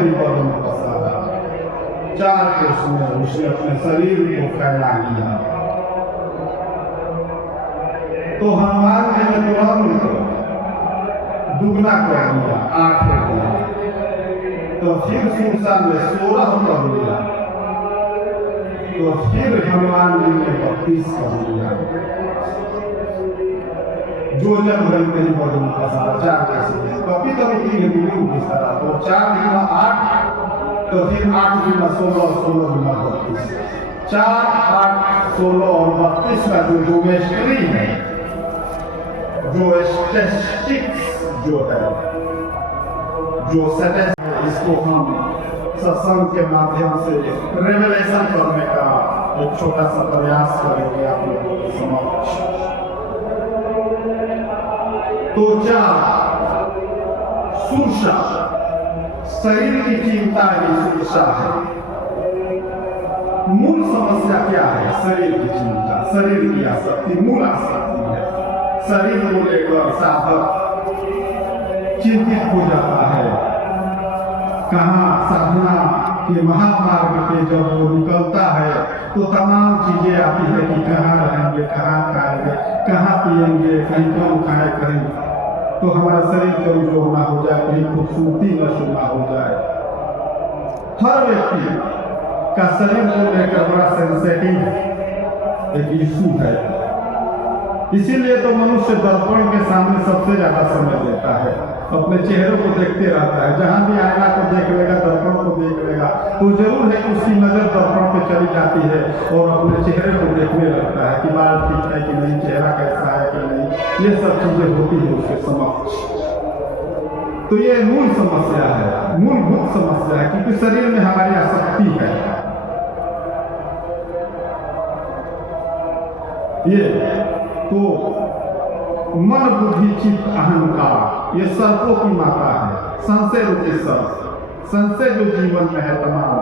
तेरी बदन पसारा। 4 कोस में उसने अपने शरीर को फैला लिया। तो हनुमान जी ने तुरंत दुगना कर लिया, 8 हो गया। तो फिर सुरसा में 16 कर लिया। तो फिर हनुमान जी ने 32 कर लिया। जो जब घर तेरी बदन पसारा 4 कैसे कभी तो तीन दिन बिस्तारा। तो 4 गुना 8, तो फिर 8 गुना 16, 16 गुना 32, 4, 8, 16 और 32 का जो ज्योमेट्री है, जो स्टैटिस्टिक्स जो है, जो सतह है, इसको हम सत्संग के माध्यम से रेवलेशन करने का एक छोटा सा प्रयास करेंगे आप लोगों के समक्ष। तो 4 सुरसा, शरीर की चिंता ही सुरसा है। मूल समस्या क्या है? शरीर की चिंता, शरीर की आसक्ति, मूल आसक्ति है। शरीर को लेकर साधक चिंतित हो जाता है। कहाँ साधना के महामार्ग पे जब वो निकलता है तो तमाम चीजें आती है कि कहाँ रहेंगे, कहाँ खाएंगे, कहाँ पिएंगे, कहीं क्यों खाए, कहीं तो हमारा शरीर कमजोर ना हो जाए, कहीं खूबसूरती नष्ट ना हो जाए। हर व्यक्ति का शरीर को लेकर बड़ा सेंसिटिव एक इशू है। इसीलिए तो मनुष्य दर्पण के सामने सबसे ज्यादा समय देता है, अपने चेहरे को देखते रहता है। जहां भी आईना को देख लेगा, दर्पण को देख लेगा, तो जरूर है कि उसकी नजर दर्पण पे चली जाती है और अपने चेहरे को देखने लगता है कि बाल ठीक है कि नहीं, चेहरा कैसा है कि नहीं। ये सब चीजें होती है उसके समक्ष। तो ये मूल समस्या है, मूलभूत समस्या है, क्योंकि शरीर में हमारी आसक्ति है। ये तो मन बुद्धि चित्त अहंकार, ये सर्पों की माता है। संशय रूपी सर्प, संशय जो जीवन में है, तमाम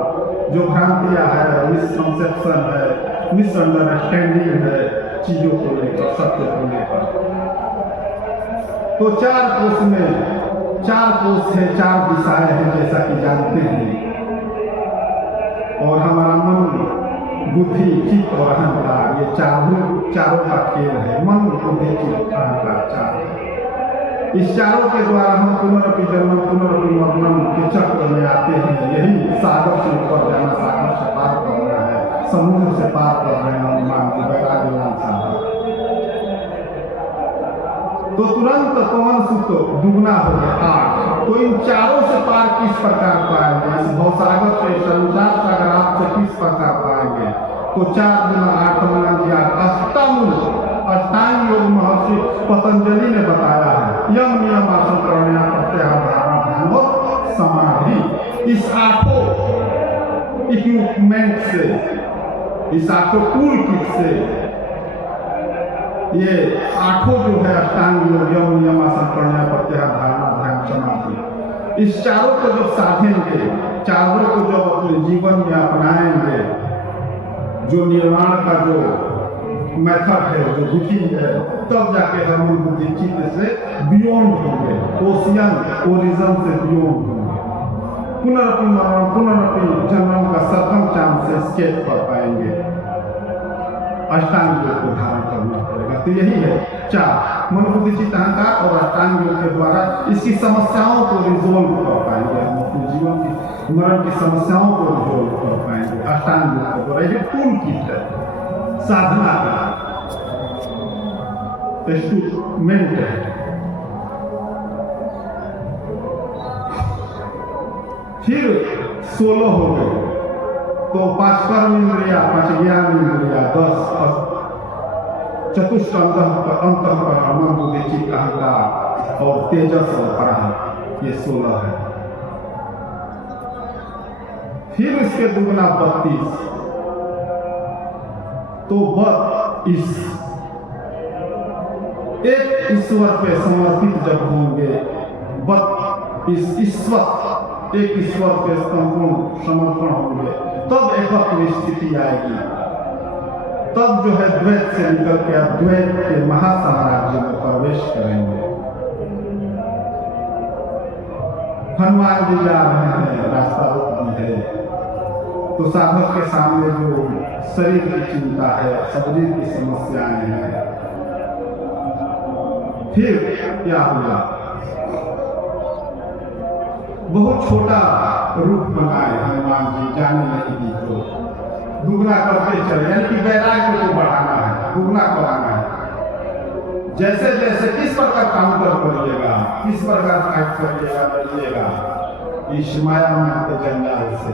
जो भ्रांतियां है, मिसकंसेप्शन है, मिसअंडरस्टैंडिंग है चीजों को लेकर, सत्य को लेकर। तो 4 कोष में 4 कोष है, 4 दिशाएं हैं, जैसा कि जानते हैं। और हमारा मन, बुद्धि, चित्त और अहंकार, ये चारों का खेल है। मन, बुद्धि, चित्त, अहंकार 4। इस चारों के द्वारा हम पुनरपि जन्म पुनरपि मरणम के चक्र में आते हैं। यही सागर से ऊपर जाना, सागर से पार करना है, समुद्र से पार कर रहे हैं हनुमान जी, वैराग्यवान साधक। तो तुरंत पवन सुत दुगना हो गया 8। तो इन चारों से पार किस प्रकार पाएंगे? इस भवसागर से, संसार सागर आप से किस प्रकार पाएंगे? तो 4 गुना 8 गुना 8 योग महर्षि पतंजलि ने बताया है। यम नियम आसन करण्या प्रत्याहार धारणा ध्यान और समाधि। इस 8 इक्विपमेंट से, इस 8 टूल किट से, ये 8 जो है अष्टांग योग, यम नियम आसन करण्या प्रत्याहार धारणा ध्यान समाधि, इस चारों को जब साधेंगे, चारों को जब अपने जीवन में अपनाएंगे, जो निर्माण का जो मेथड है, जो विधि है, तब जाके हम बुद्धि चित्त से बियॉन्ड होंगे, ओशियन ओरिजिन से बियॉन्ड होंगे। पुनरपि मरण, पुनरपि जन्म का सर्कम चांस से स्केप कर पाएंगे। अष्टांग योग को धारण करना पड़ेगा। तो यही है 4 मन, बुद्धि, चित्त, अहंकार और अष्टांग योग के द्वारा इसकी समस्याओं को रिजोल्व कर पाएंगे। हम अपने जीवन की मरण की समस्याओं को रिजोल्व कर पाएंगे अष्टांग योग के द्वारा। ये टूल किट है, साधना का इंस्ट्रूमेंट है। फिर 16 हो गए। तो 5 कर्म इंद्रिया, 5 ज्ञान इंद्रिया, 10 चतुष्ट अंतःकरण, मन, बुद्धि, चित्त, अहंकार और तेजस और पराग, ये 16 है। फिर इसके दुगना 32। तो 32 एक ईश्वर पे समर्पित जब होंगे, इस ईश्वर, एक ईश्वर पे संपूर्ण समर्पण होंगे, तब एक स्थिति आएगी। तब जो है द्वैत से निकल के अद्वैत के महासाम्राज्य में प्रवेश करेंगे। हनुमान जी जा रहे हैं रास्ते तो साधक के सामने जो शरीर की चिंता है, शरीर की समस्याएं हैं, फिर क्या हुआ? बहुत छोटा रूप बनाए हनुमान जी, जाने नहीं दी तो दुगना करते चले, यानी कि वैराग्य को बढ़ाना है, दुगना कराना है। जैसे जैसे किस प्रकार काउंटर करिएगा, किस प्रकार फाइट करिएगा, लड़िएगा इस माया के जंजाल से,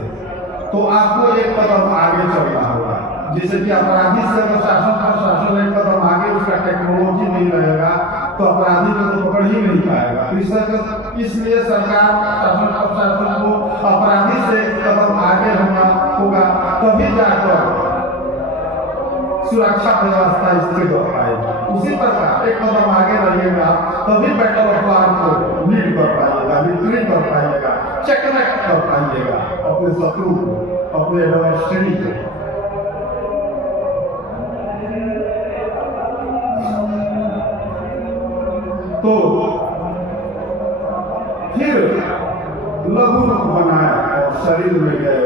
तो आपको एक कदम आगे चलना होगा। जैसे कि अपराधी से अगर शासन प्रशासन एक कदम आगे, उसका टेक्नोलॉजी नहीं रहेगा तो अपराधी को तो पकड़ ही नहीं पाएगा। तो इसलिए सरकार शासन प्रशासन को अपराधी से एक कदम आगे होना होगा, तभी जाकर सुरक्षा व्यवस्था स्थिर हो पाएगी। उसी प्रकार एक कदम आगे रहिएगा, तभी बैटल ऑफ वार को लीड कर पाइएगा, विक्ट्री कर पाइएगा, चेकमेट कर पाइएगा अपने शत्रु को, अपने एडवर्सरी को। तो फिर लघु रूप बनाया और शरीर में गए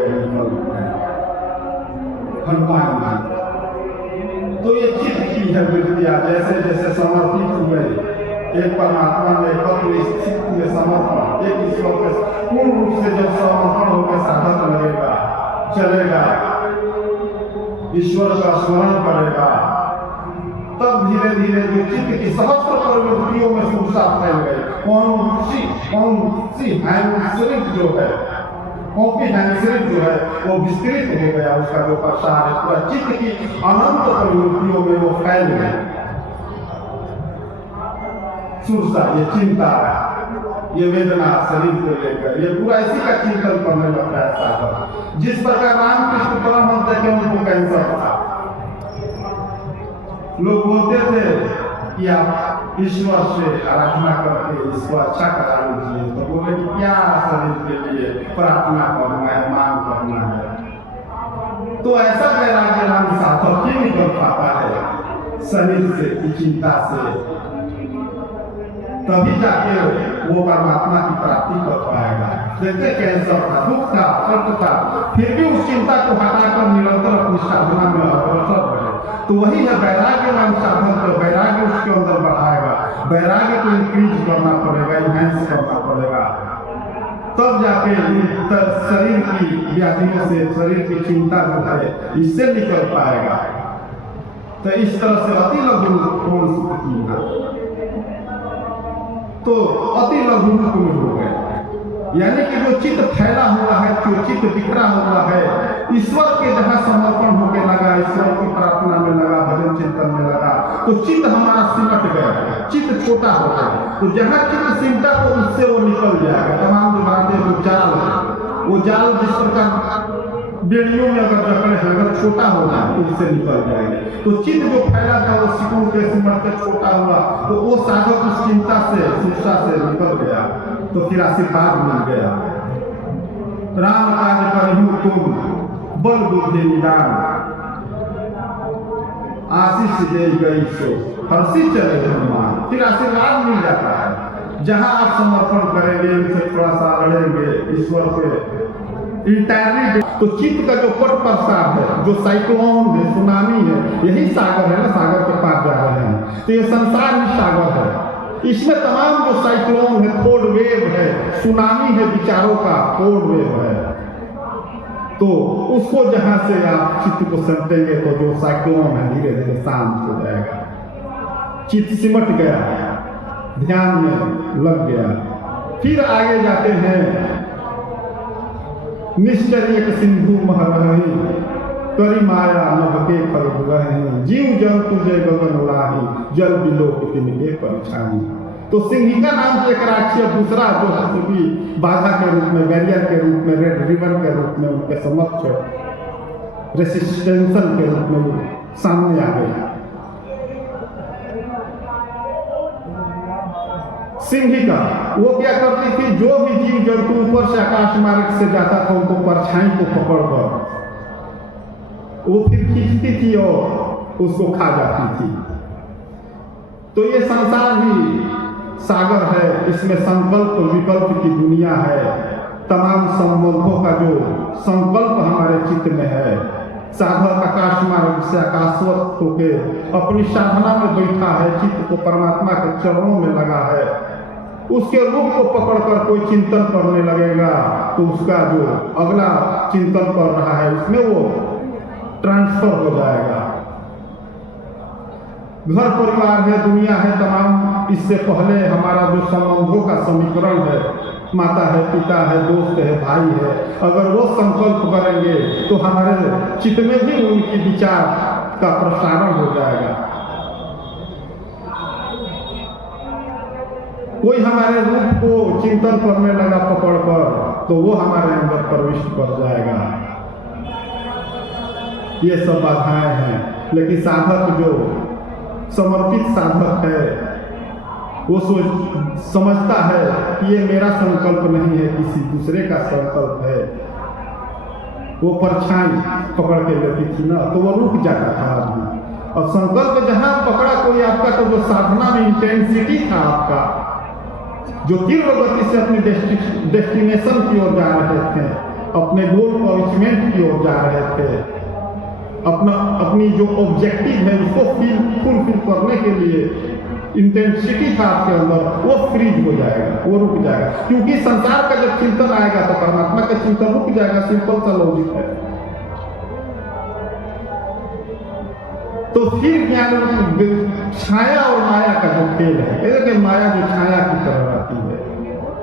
हनुमान जी। तो ये चित्त की है वृत्तियां, जैसे जैसे समर्पित हुए एक परमात्मा में, एकत्व स्थिति में समर्पण, एक ईश्वर के पूर्ण रूप से जब समर्पण होकर साधक लगेगा, चलेगा, ईश्वर का स्मरण करेगा, तब धीरे धीरे जो चित्त की सहस्त्र प्रवृत्तियों में सुरक्षा फैल गई। कौन सी हैंसरिक जो है, कॉम्प्रिहेंसिव जो है वो विस्तृत हो गया, उसका जो प्रसार है पूरा चित्त की अनंत प्रवृत्तियों में वो फैल गया। सुरसा, ये चिंता, ये वेदना शरीर को लेकर, ये पूरा इसी का चिंतन करने लगता है साधक। जिस प्रकार रामकृष्ण परमहंस देखे उनको कैंसर था, लोग बोलते थे कि आप ईश्वर से आराधना करके इसको अच्छा करा लीजिए, तो बोले कि क्या शरीर के लिए प्रार्थना करना है, मांग करना है। तो ऐसा वैराग्यवान साधक ही नहीं कर पाता है शरीर से की चिंता से, तभी जाके वो परमात्मा की प्राप्ति कर पाएगा। देखते कैंसर था, दुख था, कष्ट था, फिर भी उस चिंता को हटाकर निरंतर अपनी साधना में अग्रसर रहे। तो वही है वैराग्यवान साधक, तो वैराग्य उसके अंदर बढ़ाएगा, वैराग्य को इंक्रीज करना पड़ेगा, इनहैंस करना पड़ेगा, तब जाके शरीर की व्याधियों से, शरीर की चिंता जो है इससे निकल पाएगा। तो इस तरह से अति लघु कौन स्थिति है, तो अति लघु रूप में हो गए, यानी कि जो चित्त फैला हुआ है, जो चित्त बिखरा हुआ है, ईश्वर के जहाँ समर्पण होके लगा, ईश्वर की प्रार्थना में लगा, भजन चिंतन में लगा, तो चित्त हमारा सिमट गया, चित्त छोटा हो गया। तो जहाँ चित्त सिमटा तो उससे वो निकल जाएगा। तमाम जो बातें जो जाल है, वो जाल जिस प्रकार बेड़ियों में अगर जकड़े हैं, अगर छोटा हो जाए तो उससे निकल जाएंगे। तो चित्त जो फैला था वो सिकुड़ के सिमट के छोटा हुआ, तो वो साधक उस चिंता से, शिक्षा से निकल गया, तो फिर आशीर्वाद मिल गया। राम काज करहु तुम बल बुद्धि निदान, आशीष दे गई सो हर्षी चले हनुमान। फिर आशीर्वाद मिल जाता है। जहां आप समर्पण करेंगे, उनसे थोड़ा सा लड़ेंगे ईश्वर पे इंटायरली, तो चित्त का जो पट प्रसाद है, जो साइक्लोन है, सुनामी है, यही सागर है ना, सागर के पास जा रहे हैं। तो ये संसार ही सागर है, इसमें तमाम जो साइक्लोन है, फोर्ड वेव है, सुनामी है, विचारों का फोर्ड वेव है। तो उसको जहां से आप चित्त को समेटेंगे तो जो साइक्लोन है धीरे धीरे शांत हो जाएगा। चित्त सिमट गया, ध्यान में लग गया। फिर आगे जाते हैं, निश्चर एक सिंधु महरही, करी माया नभके फल जीव जल तुझे गगन उड़ाही, जल बिलो तिनके परिछाई। तो सिंहिका नाम की एक राक्षस दूसरा जो हंसुकी बाधा के रूप में, बैरियर के रूप में, रेड रिबन के रूप में उनके समक्ष रेसिस्टेंशन के रूप में सामने आ गई। सिंहिका वो क्या करती थी, जो भी जीव जंतु ऊपर से आकाश मार्ग से जाता था उनको परछाई को पकड़कर वो फिर खींचती थी और उसको खा जाती थी। तो ये संसार ही सागर है, इसमें संकल्प विकल्प की दुनिया है। तमाम संबंधों का जो संकल्प हमारे चित्त चित्त में है। साधक आकाश मार्ग से आकाशवत होके अपनी साधना में बैठा है, चित्त को परमात्मा के चरणों में लगा है। उसके रूप को पकड़कर कोई चिंतन करने लगेगा तो उसका जो अगला चिंतन कर रहा है उसमें वो ट्रांसफर हो जाएगा। घर परिवार है, दुनिया है, तमाम इससे पहले हमारा जो संबंधों का समीकरण है, माता है, पिता है, दोस्त है, भाई है, अगर वो संकल्प करेंगे तो हमारे चित्त में भी उनकी विचार का प्रसारण हो जाएगा। कोई हमारे रूप को चिंतन करने लगा पकड़कर तो वो हमारे अंदर प्रविष्ट कर जाएगा। ये सब बाधाएं हैं, लेकिन साधक जो समर्पित साधक है वो समझता है कि ये मेरा संकल्प नहीं है, किसी दूसरे का संकल्प है। वो परछाई पकड़ के लेती थी ना तो वो रुक जाता था आदमी। और संकल्प जहां पकड़ा कोई आपका, तो जो साधना में इंटेंसिटी था आपका, जो तीव्र गति से अपने डेस्टिनेशन की ओर जा रहे थे, अपने गोल को अचीवमेंट की ओर जा रहे थे, अपनी जो ऑब्जेक्टिव है उसको फुलफिल करने के लिए इंटेंसिटी था आपके अंदर, वो फ्रीज हो जाएगा, वो रुक जाएगा। क्योंकि संसार का जब चिंतन आएगा तो परमात्मा का चिंतन रुक जाएगा। सिंपल सा लॉजिक है। तो फिर ज्ञान छाया और माया का जो खेल है, कि माया जो छाया की तरह आती है,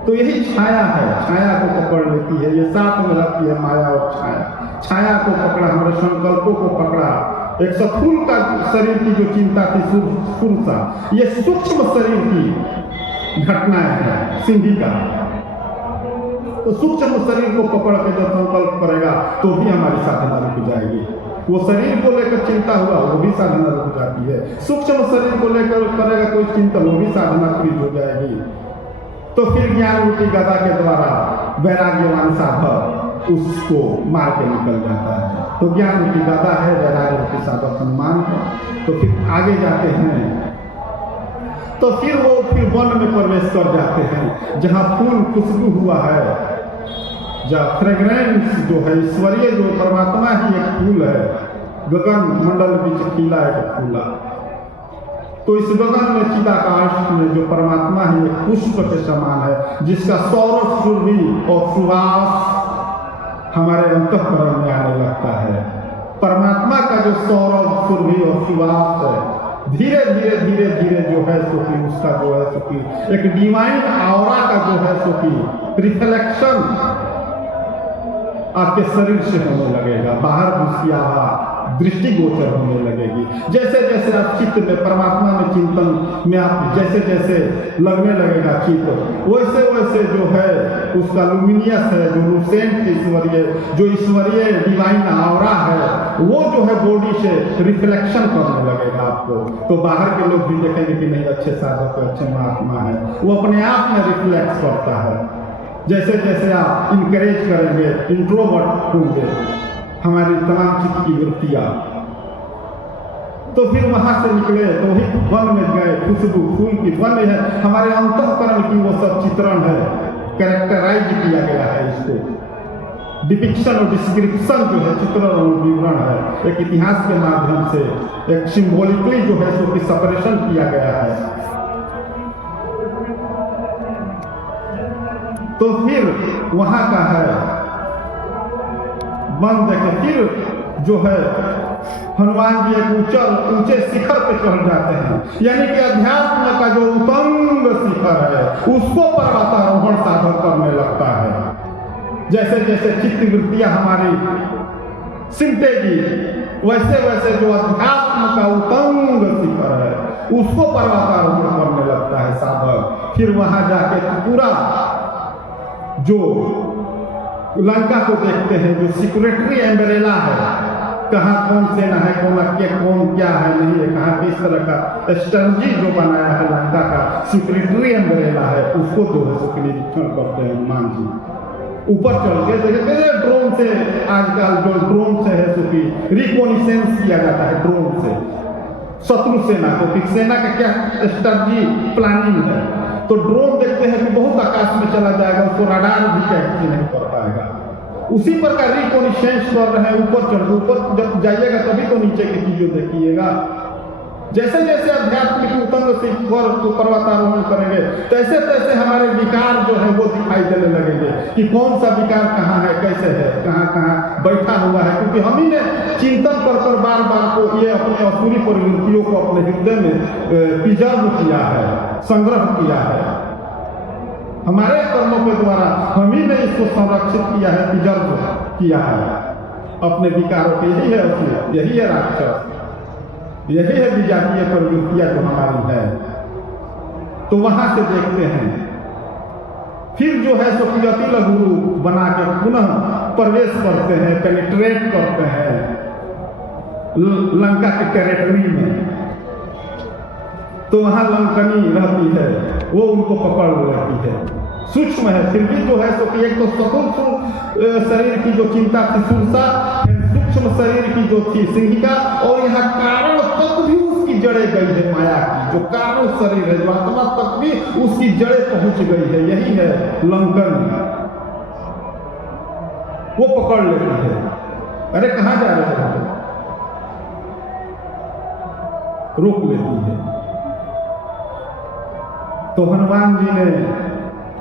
तो यही छाया है, छाया को पकड़ लेती है। ये साथ में रहती है माया और छाया। छाया को पकड़ा, हमारे संकल्पों को पकड़ा। एक स्थूल का शरीर की जो चिंता थी सुरसा, ये सूक्ष्म शरीर की घटनाएं है सिंधी का। तो सूक्ष्म शरीर को पकड़ के जब संकल्प करेगा तो भी हमारी साधना रुक जाएगी। वो शरीर को लेकर चिंता हुआ वो भी साधना रुक जाती है। सूक्ष्म शरीर को लेकर करेगा कोई चिंतन, वो भी साधना फ्रीज हो जाएगी। तो फिर ज्ञान रूपी गदा के द्वारा वैराग्यवान साधक उसको मार के निकल जाता है। तो ज्ञान रूपी गदा है, वैराग्य रूपी साधक हनुमान है। तो फिर आगे जाते हैं, तो फिर वो वन में प्रवेश कर जाते हैं जहाँ फूल खुशबू हुआ है, जहाँ फ्रेग्रेंस जो है ईश्वरीय, जो परमात्मा ही एक फूल है, गगन मंडल बीच खिला एक फूला। तो इस गगन में चिदाकाश में जो परमात्मा ही एक पुष्प के समान है, जिसका सौरभ सुरभि और सुवास हमारे अंतःकरण में आने लगता है। परमात्मा का जो सौरभ सुरभि और सुवास है, धीरे धीरे धीरे धीरे जो है सो कि उसका जो है सो कि एक डिवाइन ऑरा का जो है सो कि रिफ्लेक्शन आपके शरीर से होने लगेगा, बाहर उसकी आभा दृष्टिगोचर होने लगेगी। जैसे जैसे आप चित्त में परमात्मा में चिंतन में आप जैसे जैसे लगने लगेगा चित्त, वैसे वैसे जो है उसका लुमिनियस है, जो लुसेंट ईश्वरीय, जो ईश्वरीय डिवाइन ऑरा है, वो जो है बॉडी से रिफ्लेक्शन करने लगेगा आपको। तो बाहर के लोग भी देखेंगे कि नहीं अच्छे साधक है, अच्छे महात्मा है, वो अपने आप में रिफ्लेक्ट करता है। जैसे जैसे आप इनकरेज करेंगे, इंट्रोवर्ट होंगे हमारी तमाम चित्त की वृत्तियां। तो फिर वहां से निकले तो ही वन में गए, खुशबू फूल की वन है, हमारे अंतःकरण की वो सब चित्रण है, कैरेक्टराइज किया गया है। इसको डिपिक्शन और डिस्क्रिप्शन जो है, चित्रण और विवरण है, एक इतिहास के माध्यम से एक सिंबॉलिकली जो है सो कि सेपरेशन किया गया है। तो फिर वहां का है मन देखे, फिर जो है हनुमान जी एक ऊंचे शिखर पे चढ़ जाते हैं, यानी कि अध्यात्म का जो उत्तुंग शिखर है उसको पर्वतारोहण साधन करने लगता है। जैसे जैसे चित्त वृत्तियां हमारी सिमटेगी, वैसे वैसे जो अध्यात्म का उत्तुंग शिखर है उसको पर्वतारोहण करने लगता है साधक। फिर वहां जाके पूरा जो लंका को देखते हैं, जो सिक्योरिटी एम्ब्रेला है, कहाँ कौन सेना है, कौन क्या है नहीं है, कहाँ किस तरह का स्ट्रेटजी जो बनाया है लंका का सिक्योरिटी एम्ब्रेला है, उसको जो है सो निरीक्षण करते हैं हनुमान जी। ऊपर चल के देखते ड्रोन से, आजकल जो ड्रोन से है सो कि रिकॉनिसेंस किया जाता है ड्रोन से शत्रु सेना को, कि सेना का क्या स्ट्रेटजी प्लानिंग है। तो ड्रोन देखते हैं कि बहुत आकाश में चला जाएगा, उसको रडार भी कैप्चर नहीं कर पाएगा। उसी पर का रिकॉग्निशेंस कर रहे हैं, ऊपर चढ़ ऊपर जब जाइएगा तभी तो नीचे की चीजों देखिएगा। जैसे जैसे आध्यात्मिक उतंग से पर्वतारोहण करेंगे तैसे तैसे हमारे विकार जो है वो दिखाई देने लगेंगे कि कौन सा विकार कहाँ है, कैसे है, कहाँ कहाँ बैठा हुआ है, क्योंकि हम ही ने चिंतन कर कर बार बार को ये अपने असुरी प्रवृत्तियों को अपने हृदय में प्रिजर्व किया है, संग्रह किया है। हमारे कर्मों के द्वारा हम ही ने इसको संरक्षित किया है, प्रिजर्व किया है अपने विकारों के। यही है असुर, यही है राक्षस, यही है विजातीय प्रवृत्तियां जो हमारी है। तो वहां से देखते हैं, फिर जो है सो यति लघु बना के पुनः प्रवेश करते हैं, पेनिट्रेट करते हैं लंका के टेरिटरी में। तो वहां लंकनी रहती है, वो उनको पकड़ लेती है। सूक्ष्म है फिर भी जो है सो कि एक तो स्थूल शरीर की जो चिंता थी सुरसा, सूक्ष्म शरीर की जो थी सिंहिका, और यहाँ कारण तक भी उसकी जड़ें गई है माया की। जो कारण शरीर है, जो आत्मा तक भी उसकी जड़ें पहुंच गई है। यही है लंकन, वो पकड़ लेती है। अरे कहाँ जा रहे हो, रोक लेती है। तो हनुमान जी ने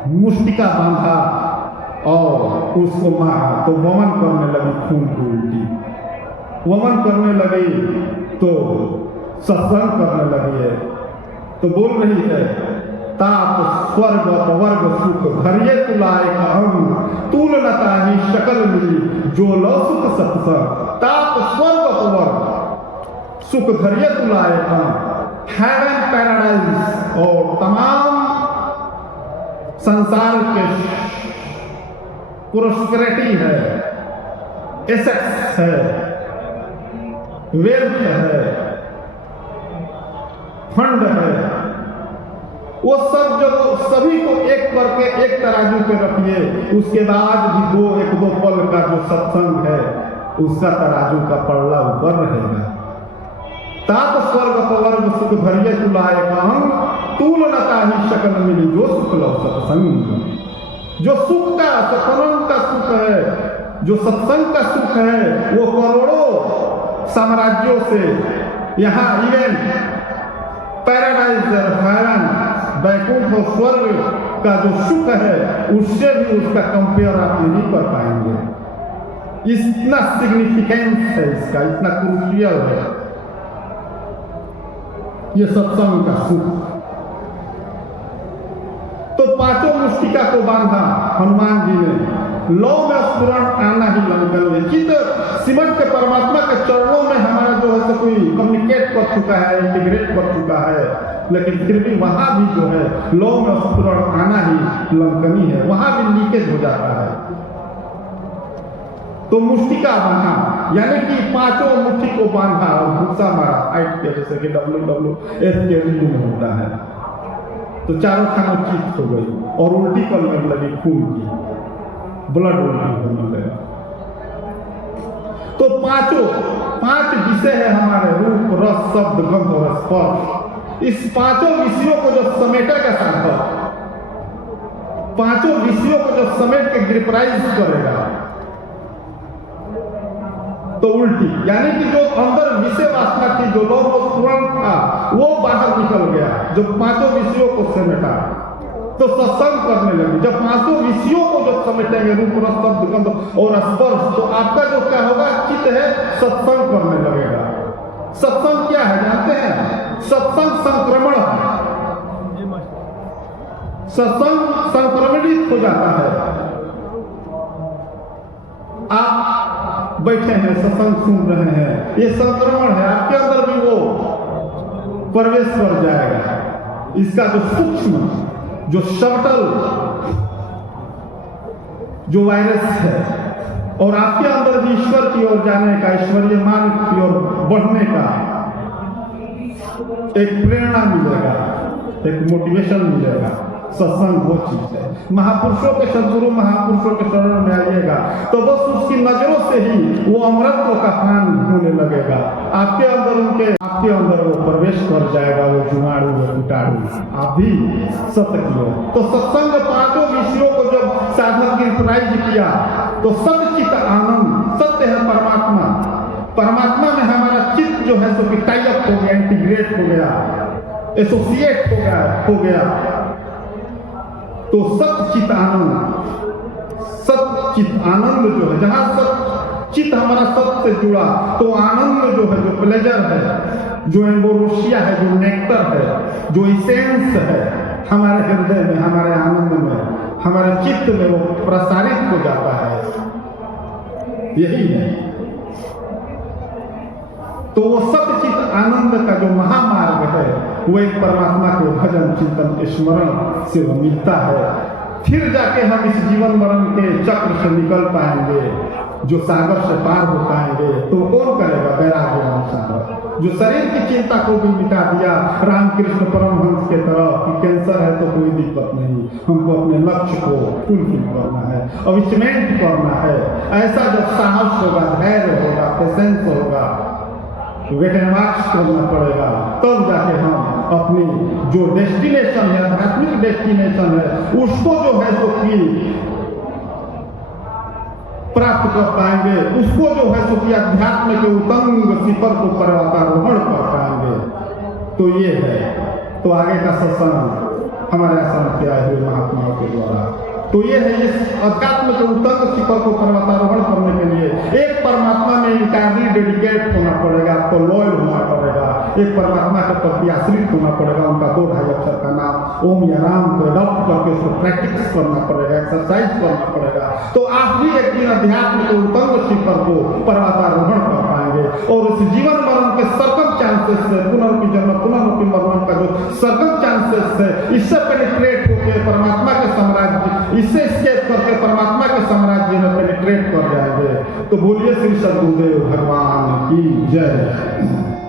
मुष्टिका बांधा और उसको मारा, तो वमन करने लगी खून की उल्टी, वमन करने लगी तो सत्संग करने लगी है। तो बोल रही है, ताप स्वर्ग अपवर्ग सुख धैर्य तुलाए कहम, तूल नता ही शकल मिली जो लौसुक सत्संग। ताप स्वर्ग अपवर्ग सुख धैर्य तुलाए कहम, हेवन पैराडाइज और तमाम संसार के प्रोस्पेरिटी है, एसेट्स है, वेल्थ है, फंड है, वो सब जब सभी को एक करके एक तराजू पे रखिए, उसके बाद भी एक दो पल का जो सत्संग है उसका तराजू का पड़ला ऊपर रहेगा। तात स्वर्ग अपवर्ग सुख धैर्य तुलाए कहम, तूल नता ही शकल मिली जो सुख लो सत्संग। जो सुख का सत्संग का सुख है, जो सत्संग का सुख है, वो करोड़ों साम्राज्यों से, यहाँ इवन पैराडाइज हेवन वैकुंठ और स्वर्ग का जो सुख है उससे भी उसका कंपेयर आप नहीं कर पाएंगे। इतना सिग्निफिकेंस है इसका, इतना क्रूशियल है ये सत्संग का सुख। तो पांचों मुष्टिका को बांधा हनुमान जी ने, लौ में स्फुरण आना ही लंकन में। चित सिमट के परमात्मा के चरणों में हमारा जो है तो कोई कम्युनिकेट कर चुका है, इंटीग्रेट कर चुका है, लेकिन फिर भी वहां भी जो है लौ में स्फुरण आना ही लंकनी है, वहां भी लीकेज हो जाता है। तो मुष्टिका बांधा यानी कि पांचों मुट्ठी को बांधा और घुसा मारा, फाइट किया जैसे कि WWF के रिंग में होता है। तो चारों खानों चित हो गई और उल्टी करने लगी खून की, ब्लड उल्टी होने लगा। तो पांच विषय है हमारे, रूप रस शब्द गंध और स्पर्श। इस पांचों विषयों को जो समेटेगा साधक, पांचों विषयों को जो समेट के ग्रिपराइज करेगा, तो उल्टी यानी कि जो अंदर विषय वासना थी, जो लोभ और स्फुरण था, वो बाहर निकल गया, जो पांचों विषयों को समेटा। तो सत्संग करने लगे। जब पांचों विषयों को जब समेटेंगे, रूप रस शब्द गंध और स्पर्श, तो आपका जो क्या होगा, चित्त है सत्संग करने लगेगा। सत्संग क्या है जानते हैं? सत्संग संक्रमण है। सत्संग संक्रमणित हो जाता है। आप बैठे हैं, सत्संग सुन रहे हैं, ये संक्रमण है, आपके अंदर भी वो प्रवेश कर जाएगा। इसका जो सूक्ष्म, जो सटल जो वायरस है, और आपके अंदर भी ईश्वर की ओर जाने का, ईश्वरीय मार्ग की ओर बढ़ने का एक प्रेरणा मिलेगा, एक मोटिवेशन मिलेगा। सत्संग वो चीज है। महापुरुषों के सदगुरु महापुरुषों के शरण में आइएगा तो बस उसकी नजरों से ही वो अमृत का पान होने लगेगा आपके अंदर वो प्रवेश कर जाएगा, वो जुआड़ू वो कीटाणु। आप भी सत्य की ओर। तो सत्संग पांचों विषयों को जब साधक गिरफ्ताराइज किया तो सचित आनंद, सत्य है परमात्मा। परमात्मा में हमारा चित्त जो है सो कि टाई अप हो गया, इंटीग्रेट हो गया, एसोसिएट हो गया। तो सचित आनंद जो है, जहां चित्त हमारा सत्य से जुड़ा, तो आनंद जो है, जो प्लेजर है, जो एम्बोरोसिया है, जो नेक्टर है, जो इसेंस है हमारे हृदय में, हमारे आनंद में, हमारे चित्त में, वो प्रसारित हो जाता है। यही है। तो वो सचित आनंद का जो महामार्ग है, वो एक परमात्मा के भजन चिंतन स्मरण से वो मिलता है। फिर जाके हम इस जीवन मरण के चक्र से निकल पाएंगे, जो सागर से पार हो पाएंगे। तो कौन करेगा? वैराग्यवान सागर, जो शरीर की चिंता को भी मिटा दिया, रामकृष्ण परमहंस के तरह कि कैंसर है तो कोई दिक्कत नहीं, हमको अपने लक्ष्य को फुलफिल करना है, अविचमेंट करना है। ऐसा जब साहस होगा, धैर्य होगा, पेशेंस होगा, वेट एंड वॉच करना पड़ेगा, तब जाके हम अपनी जो डेस्टिनेशन है, आध्यात्मिक डेस्टिनेशन है, उसको जो है तो कि प्राप्त कर पाएंगे, उसको जो है सो कि अध्यात्म के उतंग शिखर को पर्वतारोहण कर पाएंगे। तो ये है। तो आगे का सत्संग हमारे आश्रम के आए हुए महात्माओं के द्वारा, तो ये है, इस अध्यात्म के उतंग शिखर को पर्वतारोहण करने के लिए एक परमात्मा में इंटायरली डेडिकेट होना पड़ेगा, आपको लॉयल होना पड़ेगा, एक परमात्मा के प्रति आश्रित होना पड़ेगा। उनका 2-2.5 अक्षर का नाम ओम या राम को अडॉप्ट करके उसको प्रैक्टिस करना पड़ेगा, एक्सरसाइज करना पड़ेगा। तो आप भी एक दिन अध्यात्म के उतंग शिखर को पर्वतारोहण कर पाएंगे। और उस जीवन मरण के सर्कमस्टेंसेस से, पुनर्पि जन्म पुनर्पि मरण का जो सर्कमस्टेंसेस है, इससे पेनिट्रेट होकर परमात्मा के साम्राज्य, इससे स्केप करके परमात्मा के साम्राज्य में पेनिट्रेट कर जाएंगे। तो बोलिए श्री सद्गुरुदेव भगवान की जय।